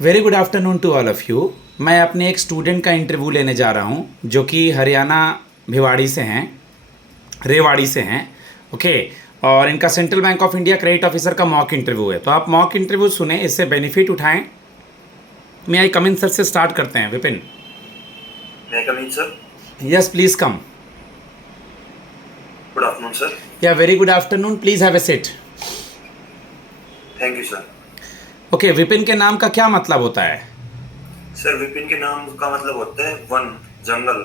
Very good afternoon to all of you. मैं अपने एक स्टूडेंट का इंटरव्यू लेने जा रहा हूँ जो कि हरियाणा भिवाड़ी से हैं, रेवाड़ी से हैं। ओके। और इनका central bank of India credit officer का मॉक इंटरव्यू है, तो आप मॉक इंटरव्यू सुने, इससे बेनिफिट उठाएं। मैं आई कम इन सर से स्टार्ट करते हैं। Vipin, May I come in, sir? Yes please come. Good afternoon, sir. या very good afternoon, please have a seat. Thank you, sir. Okay, Vipin के नाम का क्या मतलब होता है? सर विपिन के नाम का मतलब होता है वन, जंगल,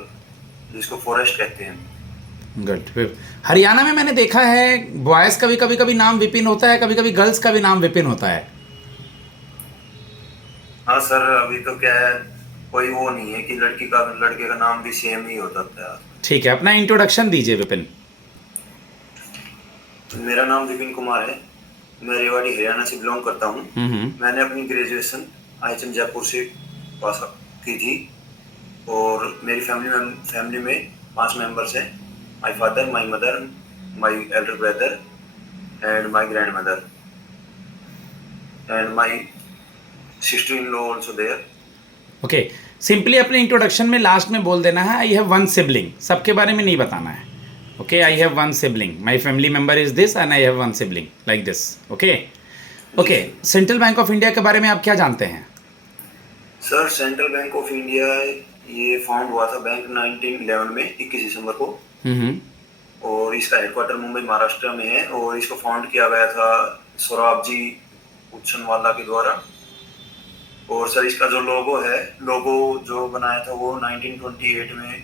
जिसको फॉरेस्ट कहते हैं। गुड। हरियाणा में मैंने देखा है बॉयज़ का भी कभी कभी नाम विपिन होता है, कभी कभी गर्ल्स का भी नाम विपिन होता है। हाँ सर, अभी तो क्या है, कोई वो नहीं है कि लड़के का नाम भी सेम ही होता था। ठीक है, अपना इंट्रोडक्शन दीजिए विपिन। मेरा नाम विपिन कुमार है। मैं रेवाड़ी हरियाणा से बिलोंग करता हूँ। मैंने अपनी ग्रेजुएशन IHM जयपुर से पास की थी और मेरी फैमिली में 5 मेंबर्स हैं। My father, my mother, my elder brother and my grandmother and my sister in law also there. Okay, simply अपने इंट्रोडक्शन में लास्ट में बोल देना है आई हैव वन सिबलिंग, सबके बारे में नहीं बताना है। Okay, I have one sibling, my family member is this and I have one sibling, like this. Okay okay. Central bank of India के बारे में आप क्या जानते हैं? Sir central bank of India ये फाउंड हुआ था बैंक 1911 में 21 दिसंबर को। और इसका हेडक्वार्टर मुंबई महाराष्ट्र में है और इसको फाउंड किया गया था सोराबजी उच्छनवाला के द्वारा। और सर इसका जो लोगो जो बनाया था वो 1928 में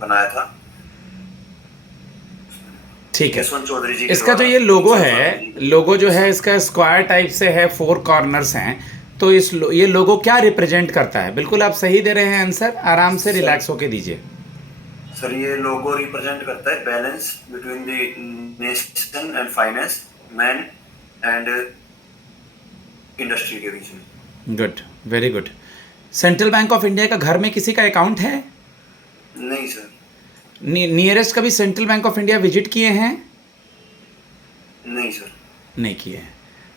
बनाया था। ठीक है। यशवंत चौधरी जी। इसका जो ये लोगो जो है इसका स्क्वायर टाइप से है, 4 कॉर्नर्स हैं। तो ये लोगो क्या रिप्रेजेंट करता है? बिल्कुल आप सही दे रहे हैं आंसर, आराम से रिलैक्स होके दीजिए। सर ये लोगो रिप्रेजेंट करता है balance between the nation and finance, man and industry के बीच में। Good, very good. Central bank of India का घर में किसी का अकाउंट है? नहीं सर। नियरेस्ट कभी central bank of India visit किए हैं? नहीं सर। नहीं किए हैं।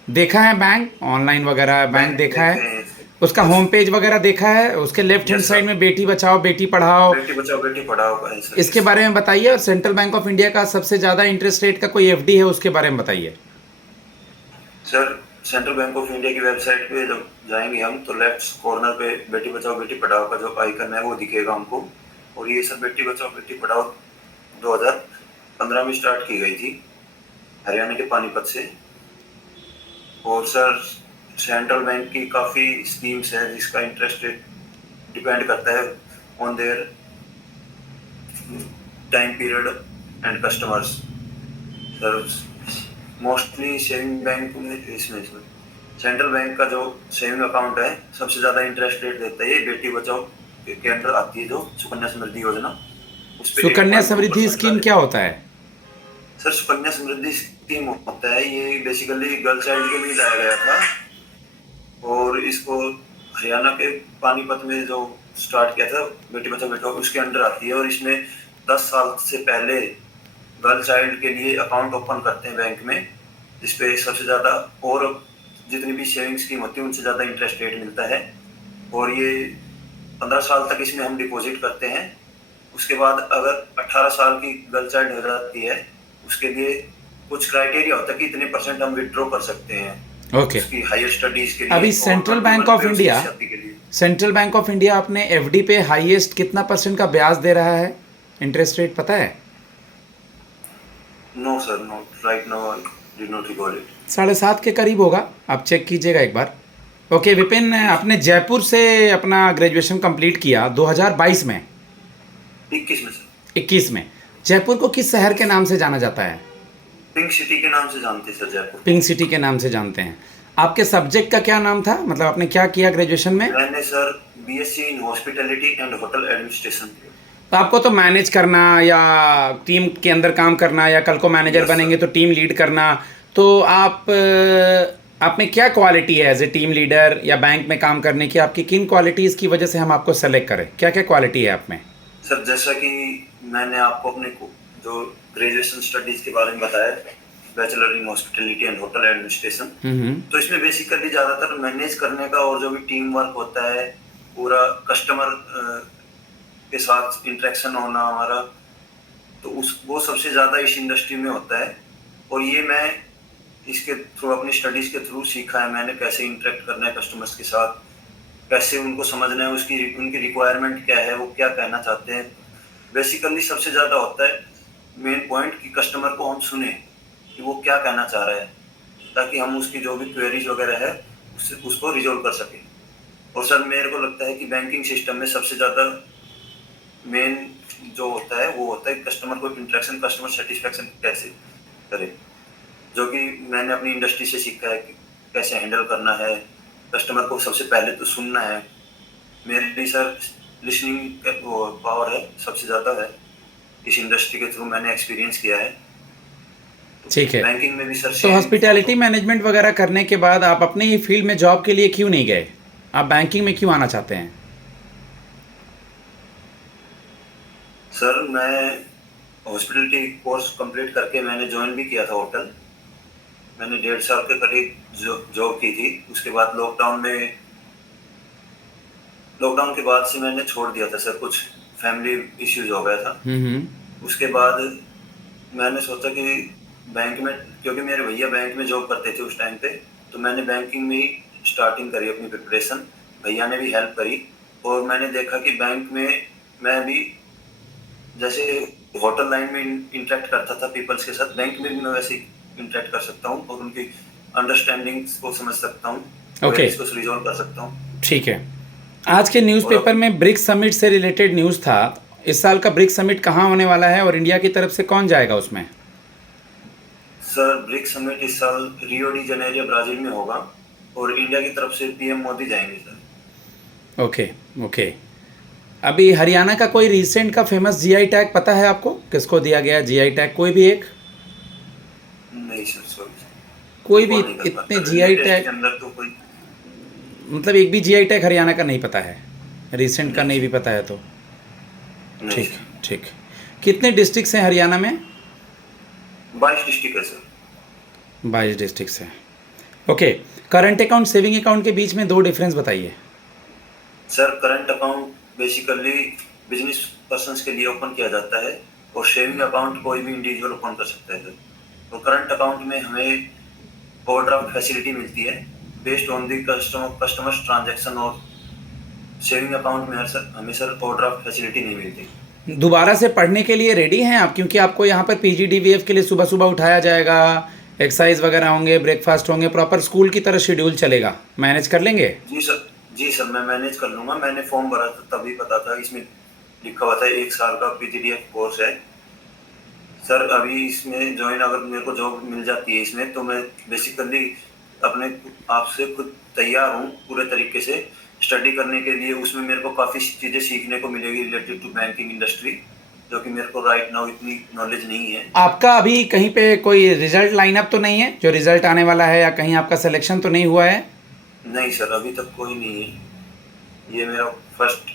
देखा है बैंक ऑनलाइन वगैरह, बैंक देखा है, उसका होम पेज वगैरह देखा है? उसके लेफ्ट हैंड साइड में बेटी बचाओ बेटी पढ़ाओ बेटी पढ़ाओ का है सर। इसके बारे में बताइए। और सेंट्रल बैंक ऑफ इंडिया का सबसे ज़्यादा इंटरेस्ट रेट का कोई FD है उसके बारे में बताइए। Sir central bank of India की वेबसाइट पे जब जाएंगे हम तो लेफ्ट कॉर्नर पे बेटी बचाओ बेटी पढ़ाओ का जो आइकन है वो दिखेगा हमको। और ये सब बेटी बचाओ बेटी पढ़ाओ 2015 में स्टार्ट की गई थी हरियाणा के पानीपत से। और सर सेंट्रल बैंक की काफ़ी स्कीम्स है जिसका इंटरेस्ट रेट डिपेंड करता है on their time period and customers. Sir mostly saving bank में इसमें सेंट्रल बैंक का जो सेविंग अकाउंट है सबसे ज़्यादा इंटरेस्ट रेट देता है ये बेटी बचाओ के अंदर आती है जो सुकन्या समृद्धि योजना। उस पे सुकन्या समृद्धि स्कीम क्या होता है? सर सुकन्या समृद्धि स्कीम होता है ये बेसिकली गर्ल चाइल्ड के लिए लाया गया था और इसको हरियाणा के पानीपत में जो स्टार्ट किया था बेटी बचाओ बेटी पढ़ाओ उसके अंडर आती है। और इसमें 10 साल से पहले गर्ल चाइल्ड के लिए अकाउंट ओपन करते हैं बैंक में, जिसपे सबसे ज़्यादा और जितनी भी सेविंग स्कीम होती है उनसे ज़्यादा इंटरेस्ट रेट मिलता है। और ये 15 साल तक इसमें हम डिपॉजिट करते हैं। उसके बाद अगर 18 साल की गर्ल चाइल्ड हो जाती है उसके लिए कुछ क्राइटेरिया होता है कि इतने % हम विड्रॉ कर सकते हैं। ओके। उसकी हायर स्टडीज के लिए। अभी सेंट्रल बैंक ऑफ इंडिया अपने FD पे हाईएस्ट कितना % का ब्याज दे रहा है? इंटरेस्ट रेट पता है? No sir, no, right now I did not recall it. 7.5 के करीब होगा, आप चेक कीजिएगा एक बार। ओके विपिन, आपने जयपुर से अपना ग्रेजुएशन कंप्लीट किया 2022 में? 21 में सर। 21 में। जयपुर को किस शहर के नाम से जाना जाता है? पिंक सिटी के नाम से जानते हैं सर जयपुर। पिंक सिटी के नाम से जानते हैं। आपके सब्जेक्ट का क्या नाम था, मतलब आपने क्या किया ग्रेजुएशन में? मैंने sir BSc in hospitality and hotel administration. तो आपको तो मैनेज करना या टीम के अंदर काम करना या कल को मैनेजर बनेंगे तो टीम लीड करना, तो आप में क्या क्वालिटी है एज ए टीम लीडर या बैंक में काम करने की? आपकी किन क्वालिटीज़ की वजह से हम आपको सेलेक्ट करें? क्या क्या क्वालिटी है आप में? सर जैसा कि मैंने आपको अपने जो ग्रेजुएशन स्टडीज़ के बारे में बताया bachelor in hospitality and hotel administration. हम्म। तो इसमें बेसिकली ज़्यादातर मैनेज करने का और जो भी टीम वर्क होता है, पूरा कस्टमर के साथ इंटरेक्शन होना हमारा, तो उस वो सबसे ज़्यादा इस इंडस्ट्री में होता है। और ये मैं इसके थ्रू, अपनी स्टडीज़ के थ्रू सीखा है मैंने, कैसे इंटरेक्ट करना है कस्टमर्स के साथ, कैसे उनको समझना है, उनकी रिक्वायरमेंट क्या है, वो क्या कहना चाहते हैं। बेसिकली सबसे ज़्यादा होता है मेन पॉइंट कि कस्टमर को हम सुने कि वो क्या कहना चाह रहा है, ताकि हम उसकी जो भी क्वेरीज वगैरह है उसको रिजोल्व कर सकें। और सर मेरे को लगता है कि बैंकिंग सिस्टम में सबसे ज़्यादा मेन जो होता है वो होता है कस्टमर को इंटरेक्शन, कस्टमर सेटिस्फेक्शन कैसे करें, जो कि मैंने अपनी इंडस्ट्री से सीखा है कि कैसे हैंडल करना है। कस्टमर को सबसे पहले तो सुनना है। मेरी सर लिसनिंग वो पावर है सबसे ज़्यादा है, इस इंडस्ट्री के थ्रू मैंने एक्सपीरियंस किया है। ठीक है। बैंकिंग में भी सर तो हॉस्पिटैलिटी मैनेजमेंट वगैरह करने के बाद आप अपने ही फील्ड में जॉब के लिए क्यों नहीं गए? आप बैंकिंग में क्यों आना चाहते हैं? सर मैं हॉस्पिटैलिटी कोर्स कंप्लीट करके मैंने ज्वाइन भी किया था होटल। मैंने 1.5 साल के करीब जॉब की थी। उसके बाद लॉकडाउन के बाद से मैंने छोड़ दिया था सर, कुछ फैमिली इश्यूज हो गया था। उसके बाद मैंने सोचा कि बैंक में, क्योंकि मेरे भैया बैंक में जॉब करते थे उस टाइम पे, तो मैंने बैंकिंग में ही स्टार्टिंग करी अपनी प्रिपरेशन। भैया ने भी हेल्प करी और मैंने देखा कि बैंक में मैं भी जैसे होटल लाइन में इंटरेक्ट करता था पीपल्स के साथ, बैंक में भी मैं वैसे इंटरेक्ट कर सकता हूँ और उनकी अंडरस्टैंडिंग को समझ सकता हूँ, ओके, इसको रिजॉल्व कर सकता हूँ। ठीक है। आज के न्यूज़पेपर में ब्रिक्स समिट से रिलेटेड न्यूज़ था। इस साल का ब्रिक्स समिट कहाँ होने वाला है और इंडिया की तरफ से कौन जाएगा उसमें? सर ब्रिक्स समिट इस साल रियो डी जनेरियो ब्राजील में होगा और इंडिया की तरफ से पीएम मोदी जाएंगे सर। Okay okay. अभी हरियाणा का कोई रिसेंट का फेमस जीआई टैग पता है आपको? किसको दिया गया जीआई टैग? कोई भी एक? नहीं सर, सॉरी, कोई भी इतने जीआई टैग, अंदर तो कोई, मतलब एक भी जीआई टैग हरियाणा का नहीं पता है? रिसेंट का नहीं भी पता है तो ठीक ठीक। कितने डिस्ट्रिक्ट्स हैं हरियाणा में? 22 डिस्ट्रिक्ट है सर। 22 डिस्ट्रिक्ट्स हैं। Okay. Current account saving account के बीच में 2 डिफरेंस बताइए। Sir current account basically business persons के लिए ओपन किया जाता है और सेविंग अकाउंट कोई भी इंडिविजुअल ओपन कर सकता है सर। तो करंट अकाउंट में हमें ओवरड्राफ्ट फैसिलिटी मिलती है based on the customers transaction, और सेविंग अकाउंट में हमें सर ओवरड्राफ्ट फैसिलिटी नहीं मिलती। दोबारा से पढ़ने के लिए रेडी हैं आप? क्योंकि आपको यहाँ पर पीजीडीवीएफ के लिए सुबह सुबह उठाया जाएगा, एक्सरसाइज वगैरह होंगे, ब्रेकफास्ट होंगे, प्रॉपर स्कूल की तरह शेड्यूल चलेगा। मैनेज कर लेंगे? जी सर मैं मैनेज कर लूँगा। मैंने फॉर्म भरा था तभी पता था, इसमें लिखा हुआ था 1 साल का पीजीडीएफ कोर्स है सर। अभी इसमें ज्वाइन अगर मेरे को जॉब मिल जाती है इसमें, तो मैं बेसिकली अपने आप से खुद तैयार हूँ पूरे तरीके से स्टडी करने के लिए। उसमें मेरे को काफ़ी चीज़ें सीखने को मिलेगी रिलेटेड टू बैंकिंग इंडस्ट्री, जो कि मेरे को राइट नाउ इतनी नॉलेज नहीं है। आपका अभी कहीं पे कोई रिजल्ट लाइनअप तो नहीं है जो रिजल्ट आने वाला है, या कहीं आपका सिलेक्शन तो नहीं हुआ है? नहीं सर, अभी तक कोई नहीं है। ये मेरा फर्स्ट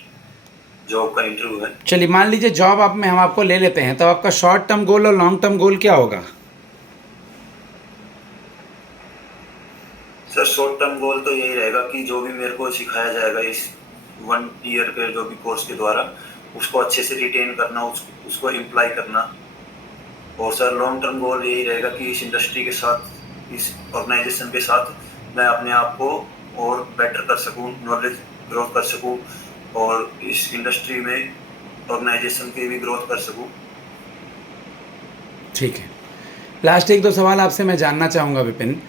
जॉब का इंटरव्यू है। चलिए, मान लीजिए जॉब आप में हम आपको ले लेते हैं, तो आपका शॉर्ट टर्म गोल और लॉन्ग टर्म गोल क्या होगा? सर शॉर्ट टर्म गोल तो यही रहेगा कि जो भी मेरे को सिखाया जाएगा इस 1 ईयर के जो भी कोर्स के द्वारा, उसको अच्छे से रिटेन करना, उसको इम्प्लाई करना। और सर लॉन्ग टर्म गोल यही रहेगा कि इस इंडस्ट्री के साथ, इस ऑर्गेनाइजेशन के साथ मैं अपने आप को और बेटर कर सकूं, नॉलेज ग्रोथ कर सकूं और इस इंडस्ट्री में ऑर्गेनाइजेशन की भी ग्रोथ कर सकूं। ठीक है। लास्ट 1-2 सवाल आपसे मैं जानना चाहूँगा विपिन।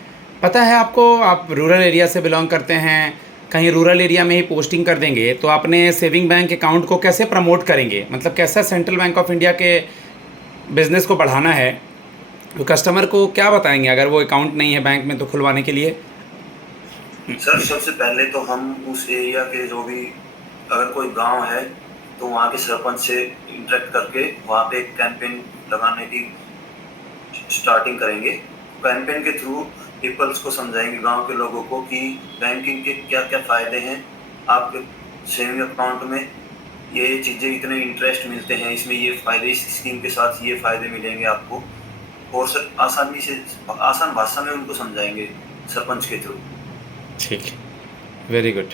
पता है आपको, आप रूरल एरिया से बिलोंग करते हैं, कहीं रूरल एरिया में ही पोस्टिंग कर देंगे तो अपने सेविंग बैंक अकाउंट को कैसे प्रमोट करेंगे? मतलब कैसा सेंट्रल बैंक ऑफ इंडिया के बिज़नेस को बढ़ाना है, तो कस्टमर को क्या बताएंगे अगर वो अकाउंट नहीं है बैंक में तो खुलवाने के लिए? सर सबसे पहले तो हम उस एरिया के जो भी, अगर कोई गांव है तो वहाँ के सरपंच से इंटरेक्ट करके वहाँ पे एक कैंपेन लगाने की स्टार्टिंग करेंगे। कैंपेन के थ्रू पीपल्स को समझाएंगे, गांव के लोगों को, कि बैंकिंग के क्या क्या फ़ायदे हैं, आपके सेविंग अकाउंट में ये चीज़ें, इतने इंटरेस्ट मिलते हैं इसमें, ये फ़ायदे, इस स्कीम के साथ ये फ़ायदे मिलेंगे आपको। और आसानी से आसान भाषा में उनको समझाएंगे सरपंच के थ्रू। ठीक है, वेरी गुड।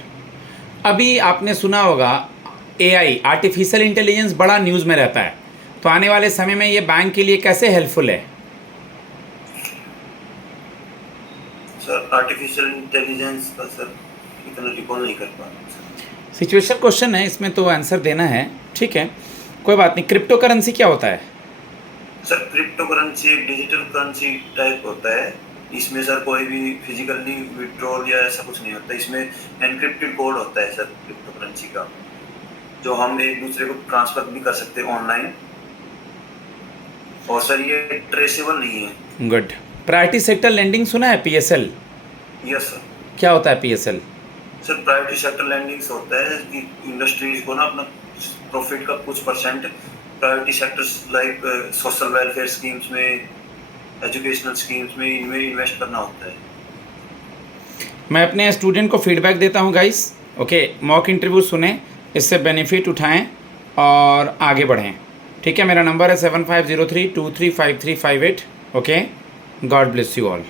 अभी आपने सुना होगा एआई, आर्टिफिशियल इंटेलिजेंस बड़ा न्यूज़ में रहता है, तो आने वाले समय में ये बैंक के लिए कैसे हेल्पफुल है? सर आर्टिफिशियल इंटेलिजेंस का सर इतना रिकॉल नहीं कर पा रहा सर। सिचुएशन क्वेश्चन है, इसमें तो आंसर देना है, ठीक है, कोई बात नहीं। क्रिप्टो करेंसी क्या होता है? सर क्रिप्टो करेंसी एक डिजिटल करेंसी टाइप होता है। इसमें सर कोई भी फिजिकली विड्रॉल या ऐसा कुछ नहीं होता, इसमें एनक्रिप्टेड कोड होता है सर क्रिप्टो करेंसी का, जो हम एक दूसरे को ट्रांसफर भी कर सकते हैं ऑनलाइन, और सर ये ट्रेसेबल नहीं है। गुड। प्रायोरिटी सेक्टर लेंडिंग सुना है, पीएसएल? Yes sir. क्या होता है PSL? Sir priority sector landings होता है कि इंडस्ट्रीज को ना अपना प्रॉफिट का कुछ percent priority sectors like social welfare schemes में, एजुकेशनल स्कीम्स में, इनमें इन्वेस्ट करना होता है। मैं अपने स्टूडेंट को फीडबैक देता हूँ गाइस, ओके, मॉक इंटरव्यू सुने, इससे बेनिफिट उठाएं और आगे बढ़ें, ठीक है। मेरा नंबर है 7503235358, okay. God bless you all.